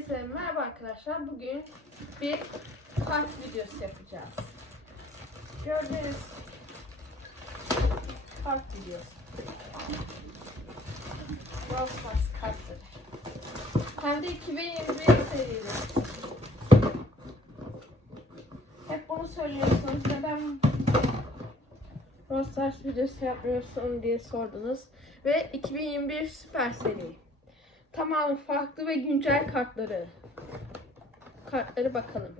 Herkese merhaba arkadaşlar. Bugün bir kart videosu yapacağız. Gördüğünüz kart videosu. Brawl Stars kartları. Hem de 2021 serili. Hep bunu söylüyorsunuz. Neden Brawl videosu yapmıyorsun diye sordunuz. Ve 2021 süper seri. Tamam farklı ve güncel kartları. Kartları bakalım.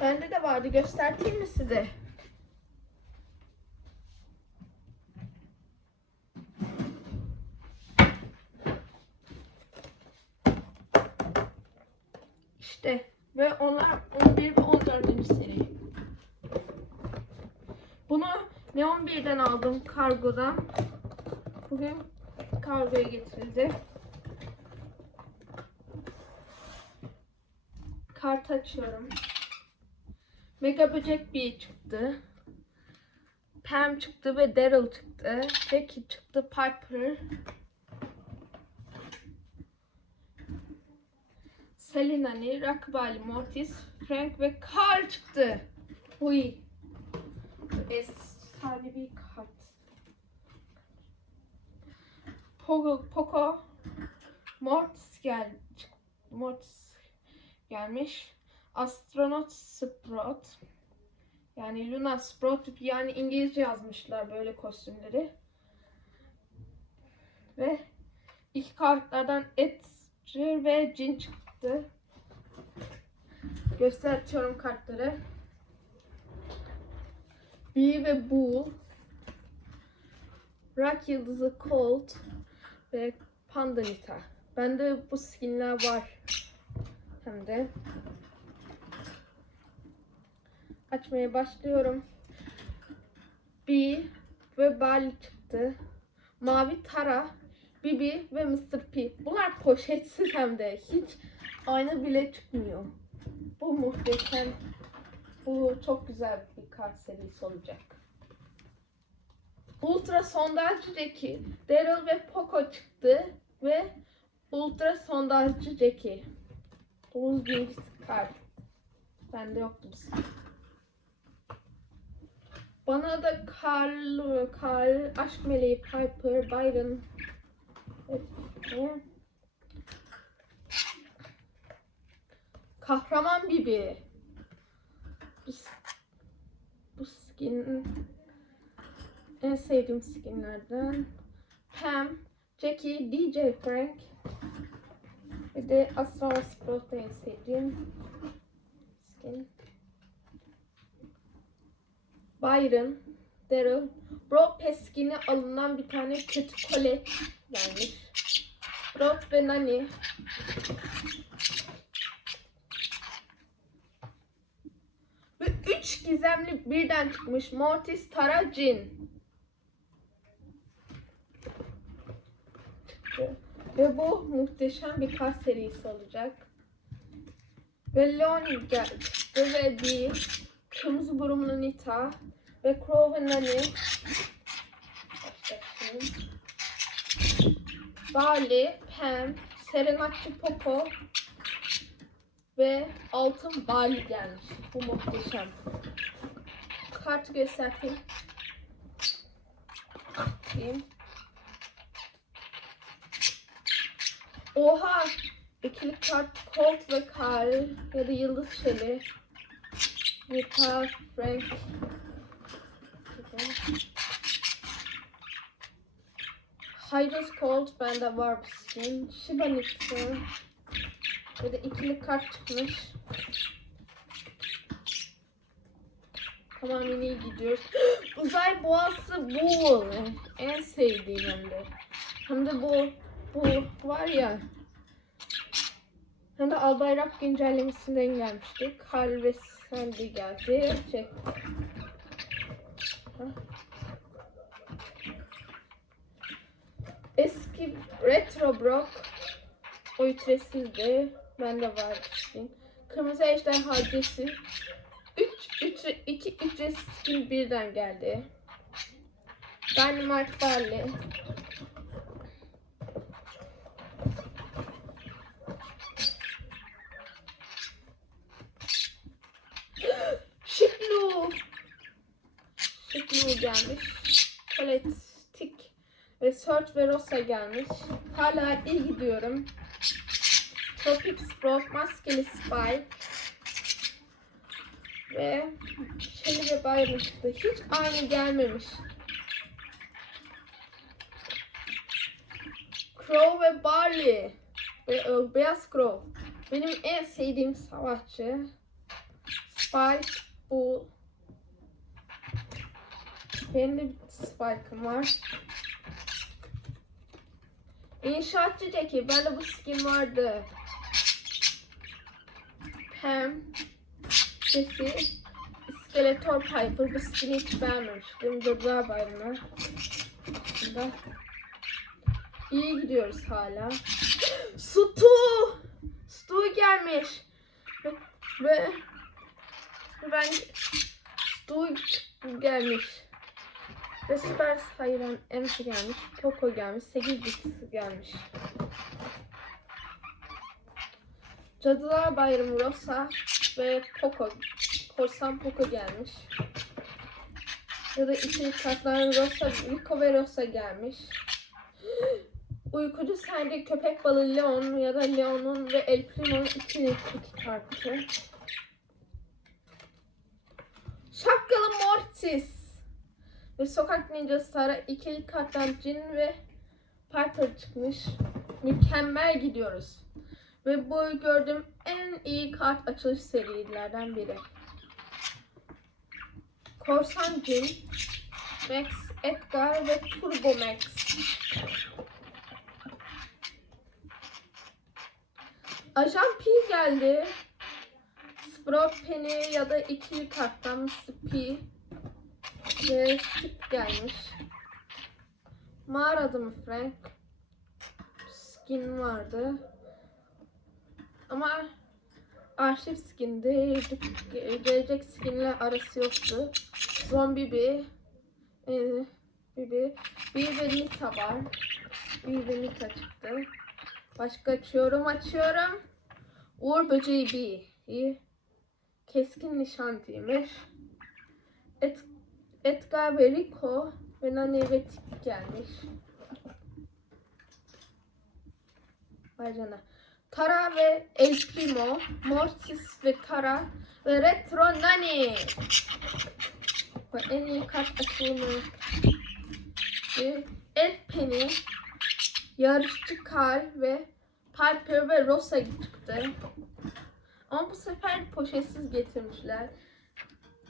Bende de vardı. Göstereyim mi size? İşte ve onlar 11 ve 14. seri. Bunu ne 11'den aldım kargodan. Bugün kargoya getirildi. Kart açıyorum. Mega Böcek bir çıktı. Pam çıktı ve Daryl çıktı. Jackie çıktı. Piper. Selina'ni, Rockabye Mortis, Frank ve Carl çıktı. Huy. Efsane bir kart. Poco, Poco Mortis gel Mortis gelmiş. Astronot Sprout. Yani Luna Sprout yani İngilizce yazmışlar böyle kostümleri. Ve iki kartlardan Edgar ve Jin çıktı. Gösteriyorum kartları. Bee ve Bull. Rock Yıldızı Colt ve Pandanita. Bende bu skinler var. Hem de açmaya başlıyorum. Bee ve Bali çıktı. Mavi Tara, Bibi ve Mr. P. Bunlar poşetsiz hem de. Hiç ayna bile çıkmıyor. Bu muhteşem. Bu çok güzel bir kart serisi olacak. Ultra sondajcı Jackie, Daryl ve Poco çıktı ve Ultra sondajcı Jackie. 9000 kart. Bende yoktu skin. Bana da Carl, Carl, Aşk Meleği, Piper, Byron. Kahraman Bibi. Bu skin en sevdiğim skinlerden. Pam, Jackie, DJ Frank ve de Astral Sprout en sevdiğim skin. Byron, Daryl, Bro Peskin'e alınan bir tane kötü kole gelmiş. Sprout ve Nani. Ve üç gizemli birden çıkmış. Mortis, Tara, Jin. çıktı. Ve bu muhteşem bir kart serisi olacak. Ve Leon çıktı ve bir kırmızı burunlu Nita ve Crow ve. Barley, Pam, Serenakçı Poco ve altın Barley gelmiş. Bu muhteşem. Kartı göstereyim. Bakayım. Oha! İkili kart Colt ve Carl ya da Yıldız Şeli. Nita, Frank. Hydros Colt bende var bu skin. Shiba Nixon. Ve de ikili kart çıkmış. Tamam yine gidiyoruz. Uzay boğası bu. En sevdiğim hem de. Hem de bu bu var ya. Hem de Albayrak güncellemesinden gelmişti. Carl ve Sandy geldi. Şey. Eski Retro Brock. O ücretsizdi. Bende var skin. Kırmızı Ejderha Jesse. 3 3 2 ücretsiz skin birden geldi. Dynamite Barley. Gelmiş. Tick ve Search ve Rosa gelmiş. Hala iyi gidiyorum. Tropic Sprout, Maskeli Spike ve Shelly ve Byron çıktı. Hiç aynı gelmemiş. Crow ve Barley. Ve, e, Beyaz Crow. Benim en sevdiğim savaşçı. Spike, Bull. Benim de bir Spike'ım var. İnşaatçı Jackie. Bende bu skin vardı. Pam. Jesse. Skeletor Piper. Bu skin'i hiç beğenmemiştim. Cadılar Bayramı. Aslında. İyi gidiyoruz hala. Stu! Stu gelmiş. Ve ben Stu gelmiş. Ve Süper Hayran MC gelmiş. Poco gelmiş. 8 bitisi gelmiş. Cadılar Bayramı Rosa ve Poco. Korsan Poco gelmiş. Ya da ikili kartlar Rosa, Rico ve Rosa gelmiş. Uykucu sende köpek balığı Leon ya da Leon'un ve El Primo'nun ikili iki kartı. Şapkalı Mortis. Ve Sokak Ninja Star'a ikili karttan Jin ve Piper çıkmış. Mükemmel gidiyoruz. Ve bu gördüğüm en iyi kart açılış serilerden biri. Korsan Jin, Max Edgar ve Turbo Max. Ajan P geldi. Sprout Penny ya da ikili karttan. P ve Skip gelmiş. Mağarada mı Frank? Skin vardı. Ama arşiv skindi. Gelecek skinle arası yoktu. Zombi bir. Ee, bir, bir de Nita var. Bir de Nita çıktı. Başka açıyorum açıyorum. Uğur böceği bir. Keskin nişantıymış. Et, Edgar ve Rico ve Nani ve Tik gelmiş. Vay canına. Tara ve El Primo, Mortis ve Tara ve Retro Nani. Bu en iyi kart açılımı. Ve El Penny, Yarışçı Carl ve Piper ve Rosa çıktı. Ama bu sefer poşetsiz getirmişler.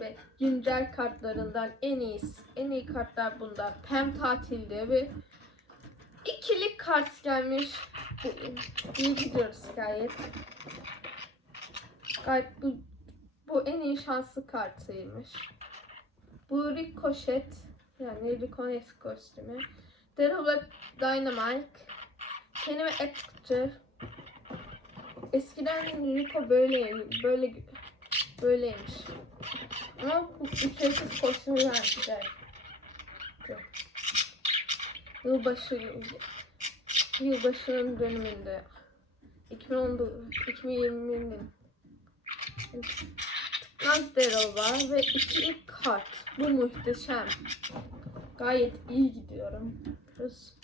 Ve güncel kartlarından en iyisi, en iyi kartlar bunda. Pem tatilde ve ikili kart gelmiş. İyi gidiyoruz gayet. Gayet bu, bu en iyi şanslı kartıymış. Bu Ricochet yani Ricochet kostümü. Daryl Dynamite. Penny ve Edgar. Eskiden Rico böyle böyle böyleymiş. Ama bu ücretsiz kostümü vermişler. Yılbaşı yılbaşının döneminde 2019 2020'nin Tıknaz Daryl var ve iki kart. Bu muhteşem. Gayet iyi gidiyorum. Kız.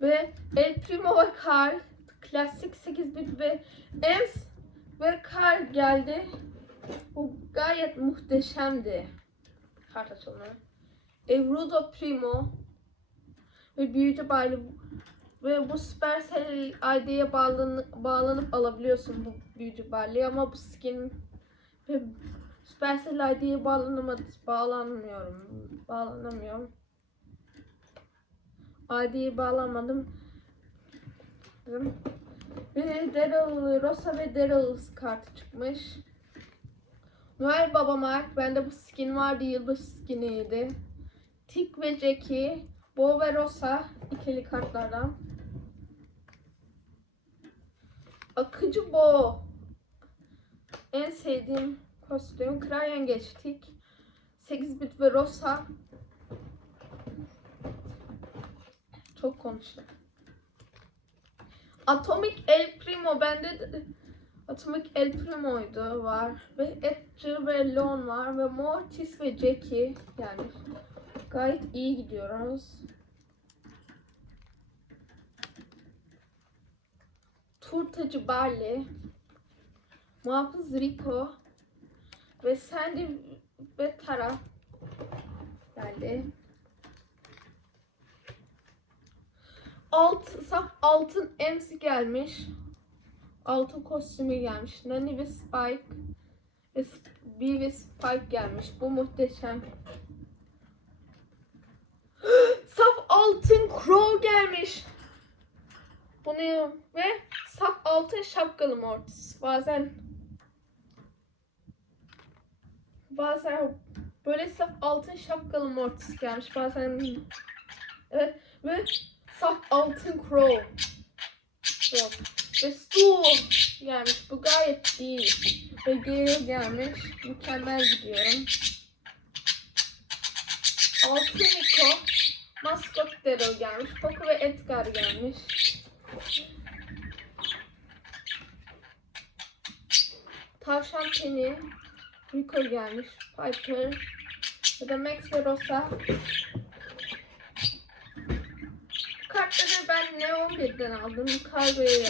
Ve El Primo ve Carl klasik 8 bit ve Ems ve Carl geldi. Bu gayet muhteşemdi. Kart açılımı. Evrudo Primo ve Büyücü Baylı ve bu Supercell ID'ye bağlanıp, bağlanıp alabiliyorsun bu Büyücü Baylı'yı ama bu skin ve Supercell ID'ye bağlanamadı, bağlanmıyorum. Bağlanamıyorum. ID'ye bağlamadım. Ve Daryl, Rosa ve Daryl kartı çıkmış. Noel Baba Mark. Bende bu skin vardı. Yılbaşı skiniydi. Tick ve Jackie. Bo ve Rosa. ikili kartlardan. Akıcı Bo. En sevdiğim kostüm. Kral Yengeç Tick. 8 bit ve Rosa. Çok konuştum. Atomic El Primo bende de- Atomic El Primo'ydu var. Ve Edgar ve Lon var. Ve Mortis ve Jackie yani gayet iyi gidiyoruz. Turtacı Barley. Muhafız Rico. Ve Sandy ve Tara geldi. Alt, saf altın emsi gelmiş. Altın kostümü gelmiş. Nani ve Spike ve Bee ve Spike gelmiş. Bu muhteşem. saf altın Crow gelmiş. Bu ne? Ve saf altın şapkalı Mortis. Bazen bazen böyle saf altın şapkalı Mortis gelmiş. Bazen evet ve saf altın Crow. Yok. Ve Stu gelmiş. Bu gayet iyi. Ve Gale gelmiş. Mükemmel gidiyorum. Altın Nico. Maskot Daryl gelmiş. Poco ve Edgar gelmiş. Tavşan Penny. Rico gelmiş. Piper. Ya da Max ve Rosa. Kartları ben ne 11'den aldım. Kargoyu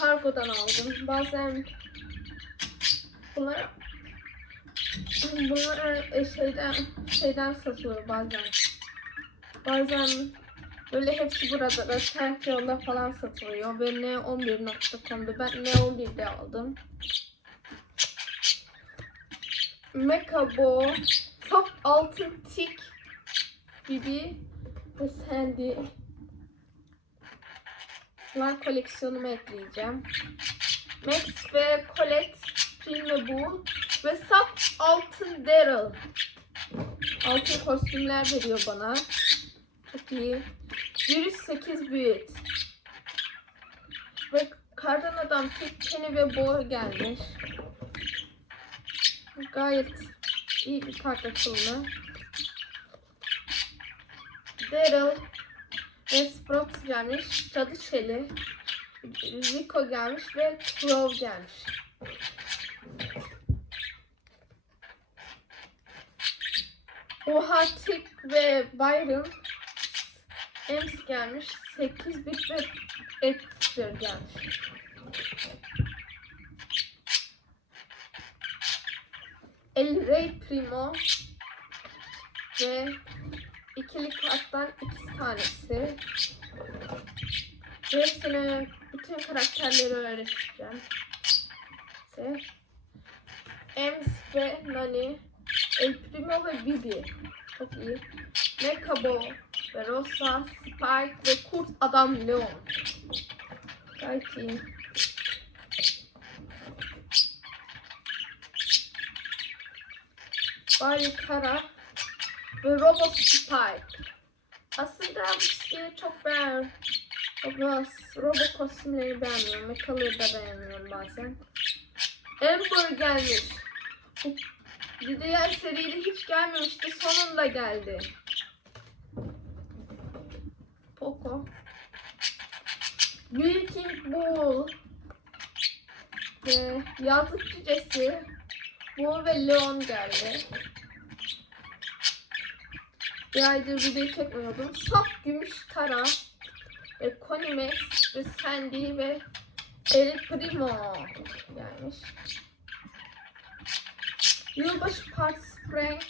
kargodan aldım. Bazen bunlar bunlar e, şeyden şeyden satılıyor bazen. Bazen böyle hepsi burada da Trendyol'da falan satılıyor ve ne11.com'da ben ne11'de aldım. Mekabo Saf Altın Tik gibi ve Sandy Bunlar koleksiyonuma ekleyeceğim. Max ve Colette filmi bu. Ve saf altın Daryl. Altın kostümler veriyor bana. Çok iyi. 108 büyüt. Ve kardan adam Kit, Penny ve Bo gelmiş. Gayet iyi bir kart açılımı. Daryl ve Sprox gelmiş. Cadı Şeli. Rico gelmiş ve Crow gelmiş. Oha Tick ve Byron Ems gelmiş. 8 bit ve Edgar gelmiş. El Rey Primo ve ikili karttan iki tanesi. Hepsine bütün karakterleri öğreteceğim. Size. Ems ve Nani, El Primo ve Bibi. Çok iyi. Mekabo ve Rosa, Spike ve Kurt Adam Leon. Gayet iyi. Bari Kara Robot Spike. Aslında bu çok beğen. Robot, robot kostümleri beğenmiyorum. Mekaları da beğenmiyorum bazen. Amber gelmiş. Diğer seride hiç gelmemişti. Sonunda geldi. Poco. Beauty Bull. Ve yazlık cücesi. Bull ve Leon geldi. Bir aydır video çekmiyordum. Saf gümüş tara ve Conimex ve Sandy ve El Primo gelmiş. Yılbaşı Partisi Frank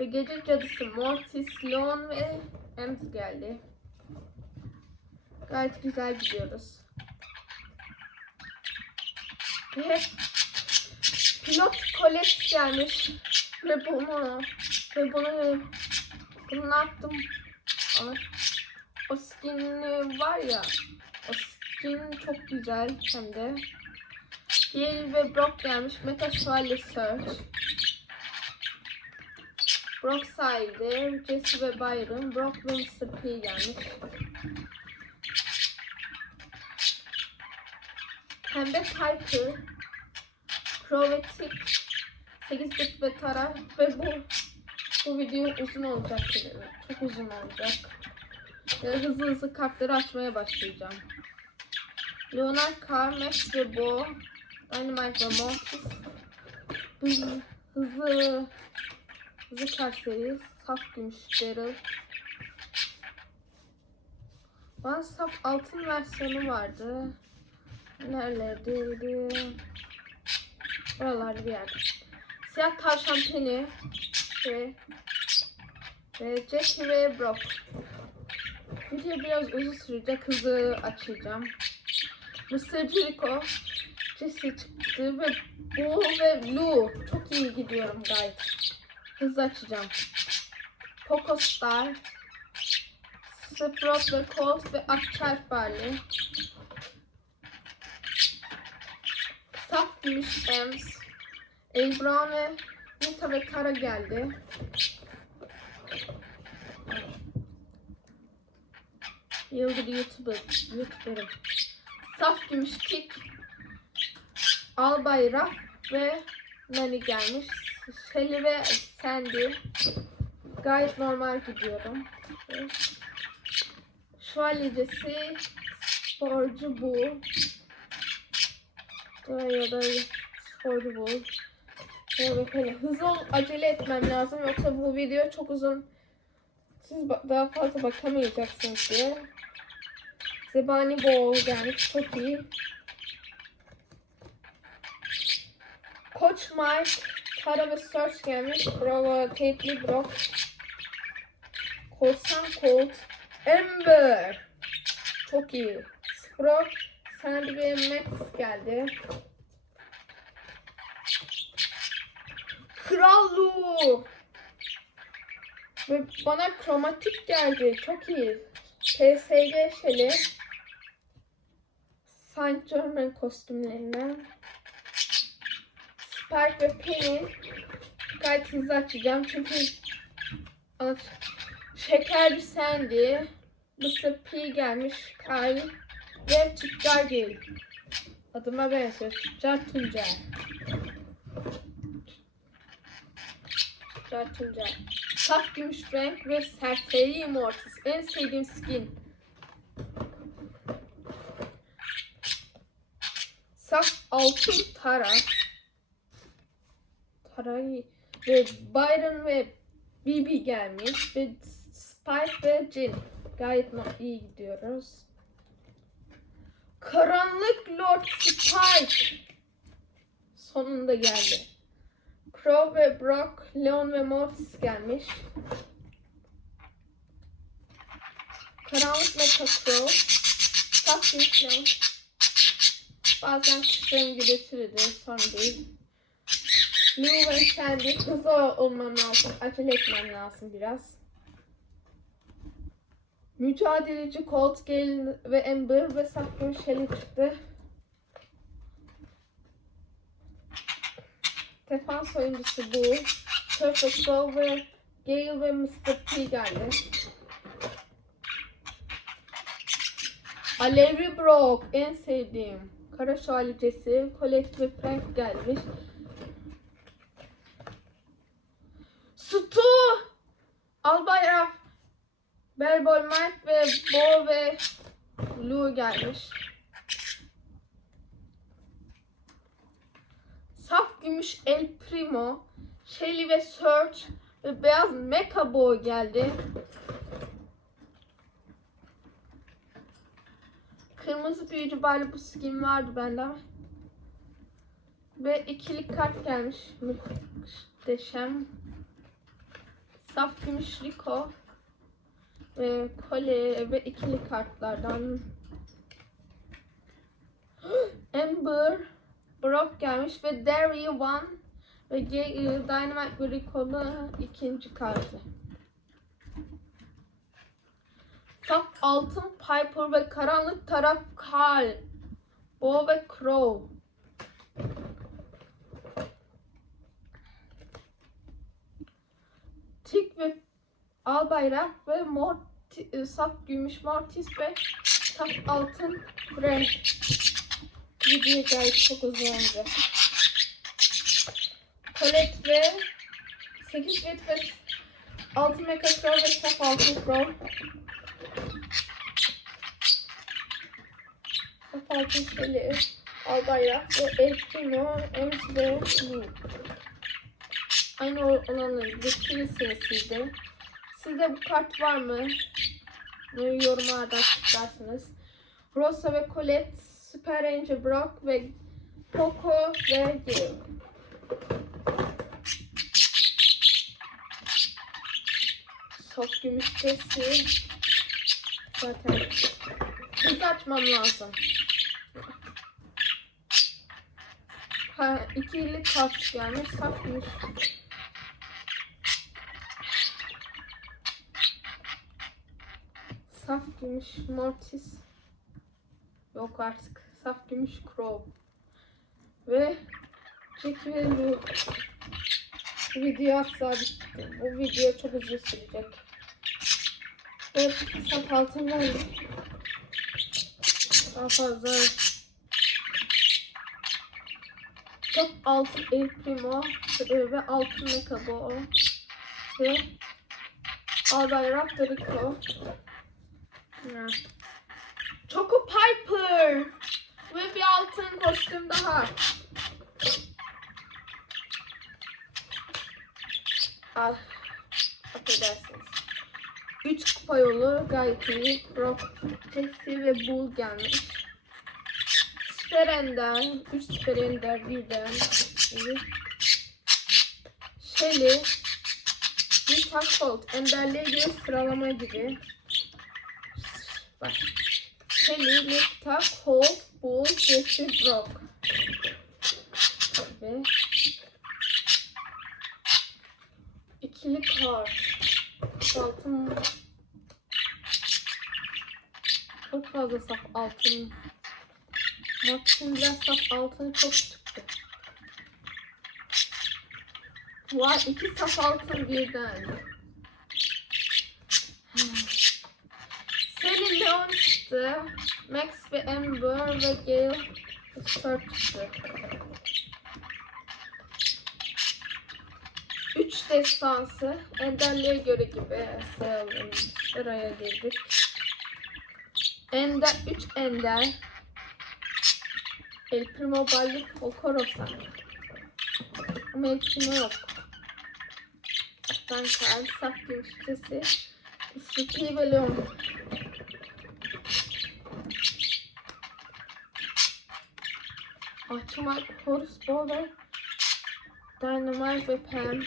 ve Gece Cadısı Mortis, Leon ve Ems geldi. Gayet güzel gidiyoruz. Ve Pilot Colette gelmiş ve bunu ve bunu bunu ne yaptım? Aa, O skin var ya o skin çok güzel hem de. Gale ve Brock gelmiş. Meta Şövalye Search. Brock sahilde. Jesse ve Byron. Brock ve Mr. P gelmiş. Pembe Piper. Crow ve Tick. 8 bit ve Tara. Ve bu bu video uzun olacak. Çok uzun olacak. Ve hızlı hızlı kartları açmaya başlayacağım. Leonard Carr, ve Bo. Dynamite ve Mortis. Hızlı, hızlı, hızlı kar seri. Saf gümüş Daryl. Bana saf altın versiyonu vardı. Neredeydi? Buralarda bir yerde. Siyah tavşan Penny ve, ve Jackie ve Brock. Video biraz uzun sürecek. Hızlı açacağım. Mısırcı Rico, Jesse çıktı ve Bo ve Lu. Çok iyi gidiyorum gayet. Hızlı açacağım. Poco Star, Sprout ve Colt ve Akçar Barley. Saf Gümüş Ems, El Brown ve Nita ve Kara geldi. Yıldır YouTuber, YouTuber'ım. Saf Gümüş Kick, Albay Raf ve Nani gelmiş. Shelly ve Sandy. Gayet normal gidiyorum. Şövalyecesi sporcu bu. Buraya da sporcu bu. Evet, hani hızlı acele etmem lazım yoksa bu video çok uzun. Siz daha fazla bakamayacaksınız diye. Zebani Boğul gelmiş. Çok iyi. Koç Mike, Tara ve Search gelmiş. Bravo, Caitlyn Brock. Korsan Colt. Ember. Çok iyi. Sprout, Sandy ve Max geldi. Kral Lu. Ve bana kromatik geldi. Çok iyi. PSG Shelly. Saint Germain kostümlerinden. Spike ve Penny. Gayet hızlı açacağım çünkü aç. Şekerli Sandy. Mr. P gelmiş. Kyle. Ve Tüccar değil. Adıma benziyor. Tüccar Tuncay. Tüccar Tuncay. Saf gümüş renk ve serseri Mortis. En sevdiğim skin. Saf altın Tara. Tara ve Byron ve Bibi gelmiş ve Spike ve Jin. Gayet iyi gidiyoruz. Karanlık Lord Spike. Sonunda geldi. Crow ve Brock, Leon ve Mortis gelmiş. Karanlık Mecha Crow. Saf Leon. Bazen kışlarım gelişirdi, sorun değil. Lou ve Sandy hızlı olmam lazım, acele etmem lazım biraz. Mücadeleci Colt, Gale ve Amber ve Sakın Shelly çıktı. Defans oyuncusu bu. Go ve Gale ve Mr. P geldi. Alevri Brock en sevdiğim. Kara Şövalyecesi, Colette ve Frank gelmiş. Stu! Albay Raf, Bellboy Mike ve Bo ve Lou gelmiş. Saf Gümüş El Primo, Shelly ve Search ve Beyaz Mecha Boy geldi. Kırmızı büyücü bari bu skin vardı bende. Ve ikili kart gelmiş. Muhteşem. Saf gümüş Rico. Ve kole ve ikili kartlardan. Amber. Brock gelmiş ve Derry One. Ve Gale, Dynamite ve Rico'lu ikinci kartı. Saf altın Piper ve karanlık taraf Carl. Bo ve Crow. Tik ve Albayrak ve Morti, e, saf gümüş Mortis ve saf altın Frank. Video gayet çok uzun oldu. Colette ve 8 bit ve altın Mecha Crow ve saf altın Crow. Saf altın şeli, albayrak ve ve Lu. Aynı olanları getirirsiniz siz de. Sizde bu kart var mı? Bunu yorumlarda açıklarsınız. Rosa ve Colette, Super Ranger Brock ve Poco ve Gil. Soft gümüş kesi. Zaten hızlı açmam lazım. Ha, ikili kart gelmiş. Saf gümüş. Saf gümüş Mortis. Yok artık. Saf gümüş Crow. Ve Lou. Bu video asla bitti. Bu video çok uzun sürecek. Ve saf altın geldi. Daha fazla çok altın El Primo e, ve altın Mekabo ve Albay Raptorico Ha. Choco Piper ve bir altın kostüm daha. Ah, affedersiniz. 3 kupa yolu gayet iyi. Rock, Tessie ve Bull gelmiş. Süper Ender, 3 Süper Ender birden. Shelly, bir Takolt, Enderliğe göre sıralama gibi. Bak. Shelly, Lepta, Colt, Bull, Jesse, Brock. Ve ikili kart. Altın çok fazla saf altın. Biraz saf altın çok çıktı. Vay iki saf altın birden. Leon çıktı. Max ve Amber ve Gale Spurt çıktı. Üç destansı Enderliğe göre gibi sıralım. Sıraya girdik. Ender, üç Ender. El Primo Ballik Okorosa. Ama El Primo yok. Kaptan Karl, Saf Gümüşçesi, Steve ve Leon. Ahçımak, Horus Bo ve Dynamite ve Pam.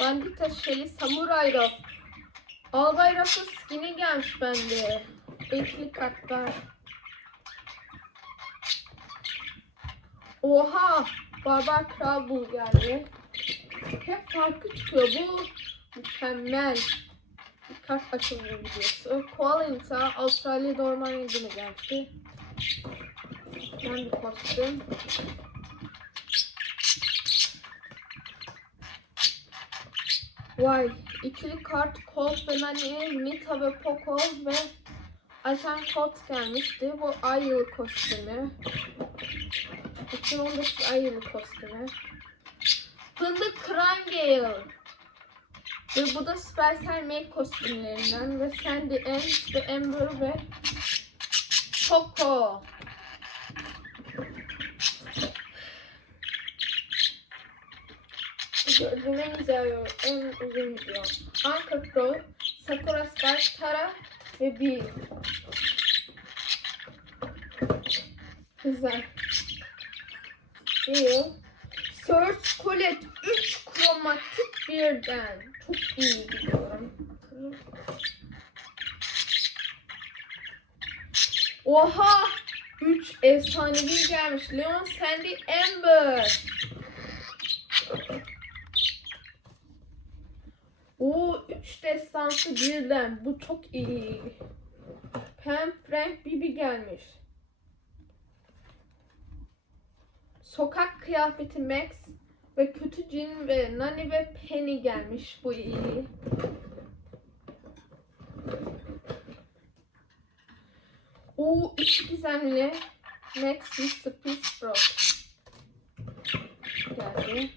Bandita Shelly Samurai Rock. Albay Rock'ın skin'i gelmiş bende. Ekli kartlar. Oha! Barbar Kral Bull geldi. Hep farklı çıkıyor. Bu mükemmel. Kart açılımı videosu. Koala İnsa Avustralya'da orman yangını geldi. Ben bir kostüm. Vay, ikili kart Colt ve Nani, Mita ve Poco ve Ajan Colt gelmişti. Bu ay yılı kostümü. 2019 ay yılı kostümü. Fındık Krangale. Ve bu da Supercell Make kostümlerinden ve Sandy Ant ve Amber ve Poco. Gördüğüm en güzel, en uzun video. Anka Pro, Sakura Sky, Tara ve Bee. Güzel. Değil. Search Colette 3 kromatik birden. Çok iyi gidiyorum. Oha! 3 efsanevi gelmiş. Leon Sandy Amber. O 3 destansı birden. Bu çok iyi. Pam Frank Bibi gelmiş. Sokak kıyafeti Max ve kötü cin ve Nani ve Penny gelmiş. Bu iyi. O üç gizemli Max Mr. Peace Bro geldi.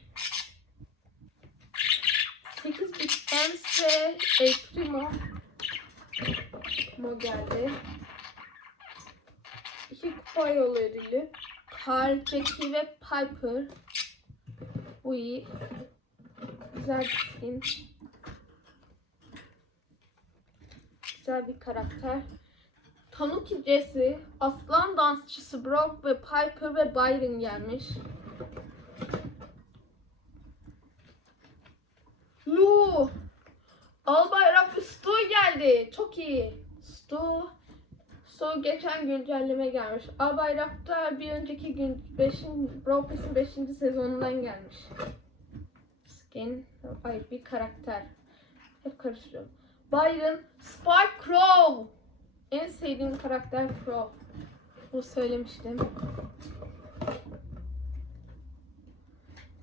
8 bit Bense El Primo. Mo geldi. İki kupa. Carl, Jackie ve Piper. Bu iyi. Güzel bir skin. Güzel bir karakter. Tanuki Jesse, Aslan Dansçısı Brock ve Piper ve Byron gelmiş. Lu! Albay Rafi Stu geldi. Çok iyi. Stu. Stu geçen güncelleme gelmiş. Albay Rafi bir önceki gün 5. Brofist'in 5. sezonundan gelmiş. Skin. Ay bir karakter. Hep karıştırıyorum. Byron Spike Crow. En sevdiğim karakter Crow. Bunu söylemiştim.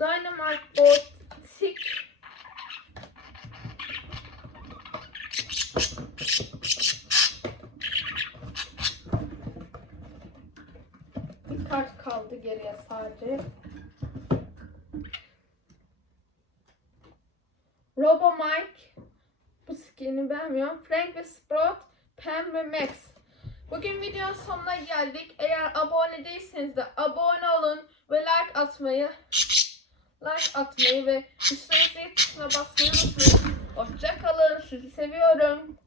Dynamite Bot Tick Bir kart kaldı sadece. Robo Mike. Bu skin'i beğenmiyorum. Frank ve Sprout. Pam ve Max. Bugün videonun sonuna geldik. Eğer abone değilseniz de abone olun ve like atmayı like atmayı ve üstüne zil tuşuna basmayı unutmayın. Hoşçakalın. Sizi seviyorum.